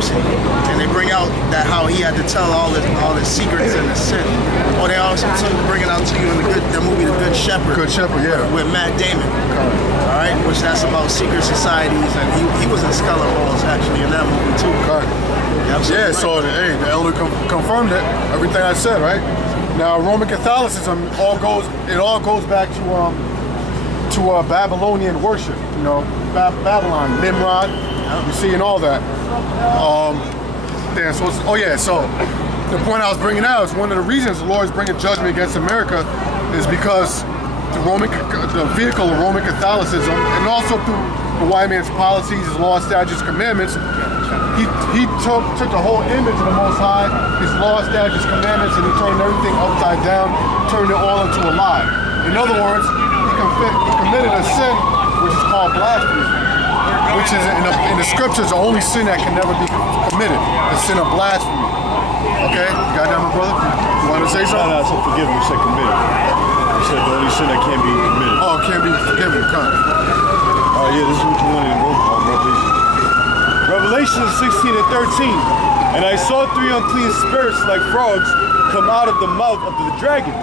mercy. And they bring out that how he had to tell all his secrets and his sin. Or they also bring it out to you in the movie The Good Shepherd. Good Shepherd, yeah. With Matt Damon. All right, which that's about secret societies, and he was in Skull and Bones actually in that movie too. Yeah, so hey, the elder confirmed it. Everything I said, right? Now Roman Catholicism all goes back to Babylonian worship. You know, Babylon, Nimrod. You see, and all that. So the point I was bringing out is one of the reasons the Lord is bringing judgment against America is because the vehicle of Roman Catholicism, and also through the white man's policies, his laws, statutes, commandments, he took the whole image of the Most High, his laws, statutes, commandments, and he turned everything upside down, turned it all into a lie. In other words, he committed a sin which is called blasphemy, which is in the scriptures the only sin that can never be committed, the sin of blasphemy. Okay, you got that, my brother? You want to say something? No, I said forgive him. You said committed. You said the only sin that can't be committed. Oh, it can't be forgiven. Oh yeah, this is what you wanted to go on, Revelation 16 and 13. And I saw 3 unclean spirits like frogs come out of the mouth of the dragon,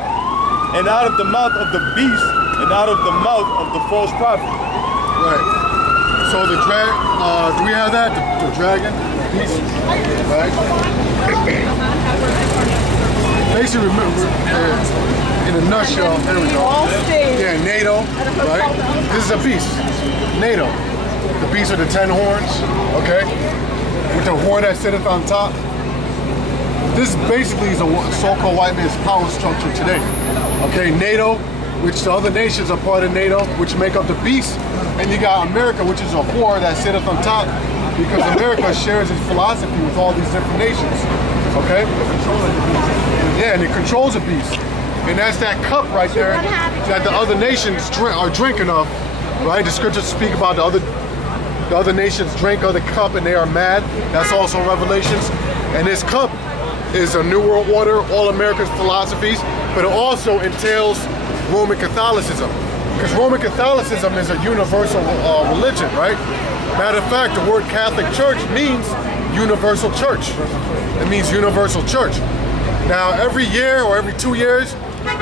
and out of the mouth of the beast, and out of the mouth of the false prophet. Right. So the dragon, do we have that? The dragon, the beast, right? Basically, remember, in a nutshell, there we go. Yeah, NATO, right? This is a beast, NATO. The beast with the 10 horns, okay? With the horn that sitteth on top. This basically is a so-called white man's power structure today. Okay, NATO, which the other nations are part of NATO, which make up the beast. And you got America, which is a whore that sitteth on top, because America shares its philosophy with all these different nations. Okay? Yeah, and it controls the beast. And that's that cup right there that the other nations are drinking of. Right? The scriptures speak about the other nations drink of the cup and they are mad. That's also Revelations. And this cup is a New World Order, all America's philosophies, but it also entails Roman Catholicism. Because Roman Catholicism is a universal religion, right? Matter of fact, the word Catholic Church means universal church. It means universal church. Now, every year or every 2 years,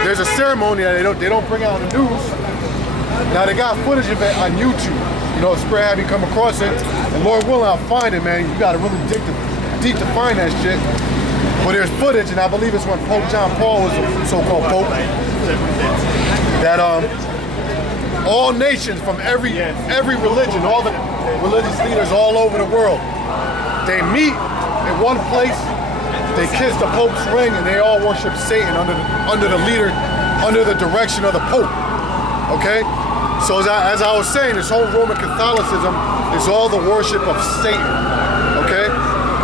there's a ceremony that they don't bring out in the news. Now, they got footage of it on YouTube. You know, Spirit had me come across it, and Lord willing, I'll find it, man. You gotta really dig deep to find that shit. But there's footage, and I believe it's when Pope John Paul was the so-called Pope, that all nations from every religion, all the religious leaders all over the world, they meet in one place, they kiss the Pope's ring, and they all worship Satan under the direction of the Pope. Okay? So as I was saying, this whole Roman Catholicism is all the worship of Satan. Okay?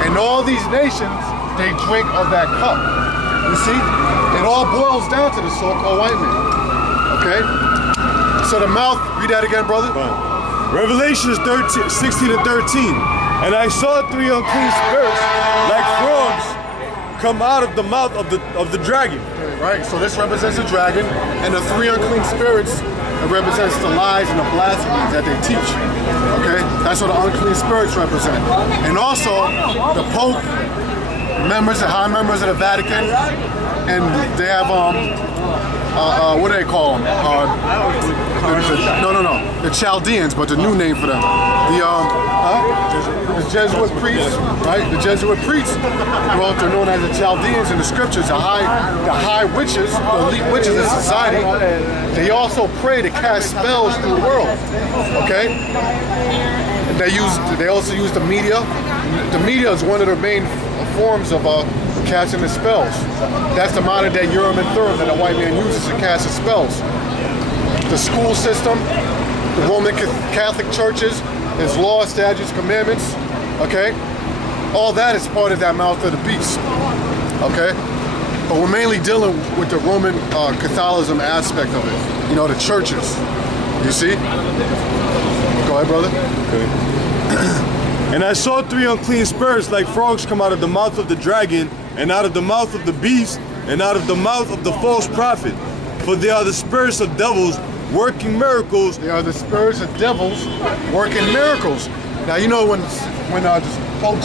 And all these nations, they drink of that cup. You see? It all boils down to the so-called white man. Okay? So the mouth, read that again, brother. Revelations 16 and 13. And I saw 3 unclean spirits like frogs come out of the mouth of the dragon. Right, so this represents the dragon, and the 3 unclean spirits, it represents the lies and the blasphemies that they teach. Okay, that's what the unclean spirits represent. And also the Pope, high members of the Vatican, and they have what do they call them? The Chaldeans, but the new name for them. The Jesuit priests, right? The Jesuit priests, well, they're known as the Chaldeans in the scriptures, the high witches, the elite witches in society. They also pray to cast spells through the world. Okay? They also use the media. The media is one of their main forms of casting the spells. That's the modern day Urim and Thummim that a white man uses to cast the spells. The school system, the Roman Catholic churches, his laws, statutes, commandments, okay? All that is part of that mouth of the beast, okay? But we're mainly dealing with the Roman Catholicism aspect of it. You know, the churches, you see? Go ahead, brother. Okay. And I saw 3 unclean spirits like frogs come out of the mouth of the dragon, and out of the mouth of the beast, and out of the mouth of the false prophet. For they are the spirits of devils working miracles. They are the spirits of devils working miracles. Now, you know, when Pope,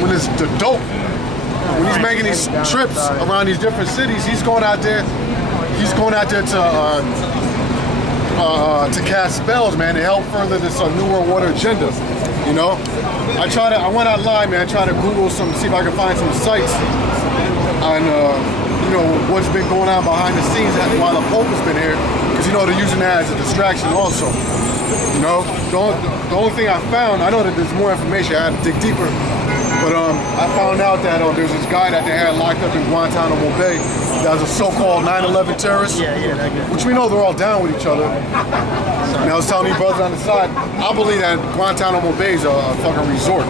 when it's the dope, when he's making these trips around these different cities, he's going out there to cast spells, man, to help further this New World Order agenda. You know, I went online, man, tried to Google see if I could find some sites on, you know, what's been going on behind the scenes while the Pope has been here, because, you know, they're using that as a distraction also. You know, the only thing I found, I know that there's more information, I had to dig deeper, but I found out that there's this guy that they had locked up in Guantanamo Bay that was a so-called 9/11 terrorist, which we know they're all down with each other. And I was telling you brothers on the side, I believe that Guantanamo Bay is a fucking resort,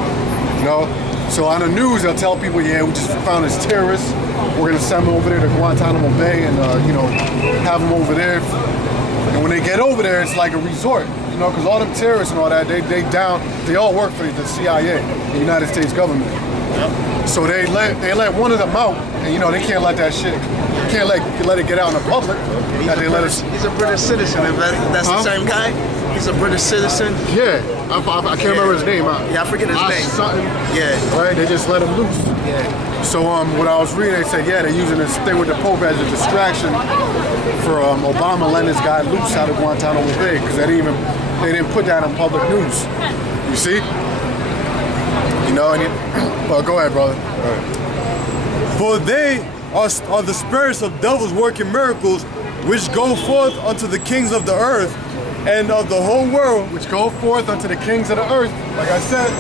you know? So on the news, they'll tell people, yeah, we just found this terrorist, we're gonna send them over there to Guantanamo Bay and, you know, have them over there. And when they get over there, it's like a resort, you know, because all them terrorists and all that, they all work for the CIA, the United States government. So they let one of them out, and you know, they can't let that shit, can't let it get out in the public. He's a British citizen, if that's the same guy? He's a British citizen? Yeah, I can't remember his name. I forget his name. Something. Yeah. Right, they just let him loose. Yeah. So what I was reading, they said, yeah, they're using this thing with the Pope as a distraction for Obama letting this guy loose out of Guantanamo Bay, because they didn't put that on public news. You see? You know, but go ahead, brother. All right. For they are the spirits of devils working miracles, which go forth unto the kings of the earth and of the whole world. Which go forth unto the kings of the earth, like I said,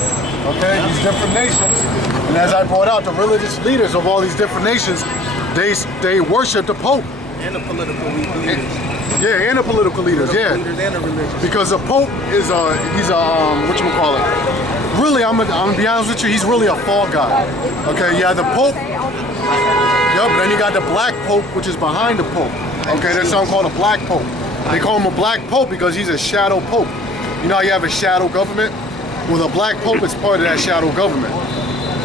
okay, these different nations. And as I brought out, the religious leaders of all these different nations, they worship the Pope. And the political leaders. Yeah, and the political leaders, yeah. Leaders and the religious. Because the Pope is he's whatchamacallit. Really, I'm gonna be honest with you, he's really a fall guy. Okay, yeah, the Pope. Yep, but then you got the Black Pope, which is behind the Pope. Okay, there's something called a Black Pope. They call him a Black Pope because he's a shadow Pope. You know how you have a shadow government? Well, the Black Pope is part of that shadow government.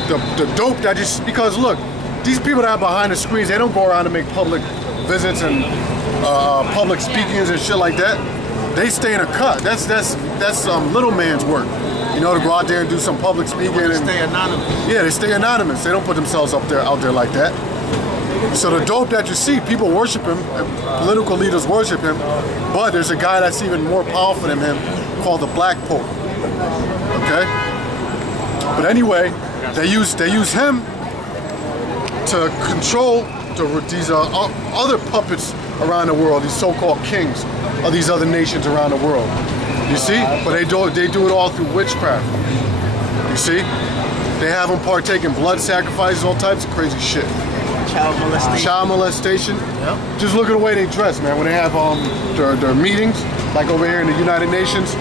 The dope that just, because look, these people that are behind the screens, they don't go around and make public visits and public speakings and shit like that. They stay in a cut. That's little man's work. You know, to go out there and do some public speaking and stay anonymous. Yeah, they stay anonymous. They don't put themselves out there like that. So the dope that you see, people worship him, political leaders worship him, but there's a guy that's even more powerful than him called the Black Pope. Okay? But anyway, they use him to control these other puppets around the world, these so-called kings of these other nations around the world. You see? But they do it all through witchcraft. You see? They have them partake in blood sacrifices, all types of crazy shit. Child molestation. Child molestation. Yep. Just look at the way they dress, man. When they have their meetings, like over here in the United Nations,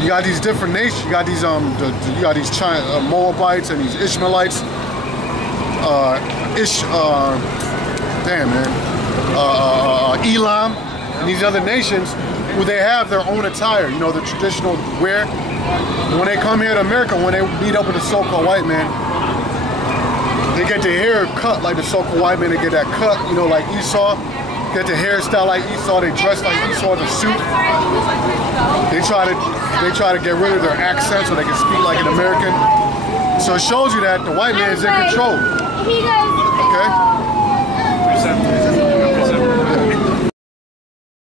you got these different nations. You got these Moabites and these Ishmaelites. Elam, and these other nations, where they have their own attire. You know, the traditional wear. When they come here to America, when they meet up with the so-called white man, they get their hair cut like the so-called white man. They get that cut, you know, like Esau. Get the hairstyle like Esau. They dress like Esau, the suit. They try to get rid of their accent so they can speak like an American. So it shows you that the white man is in control. Okay?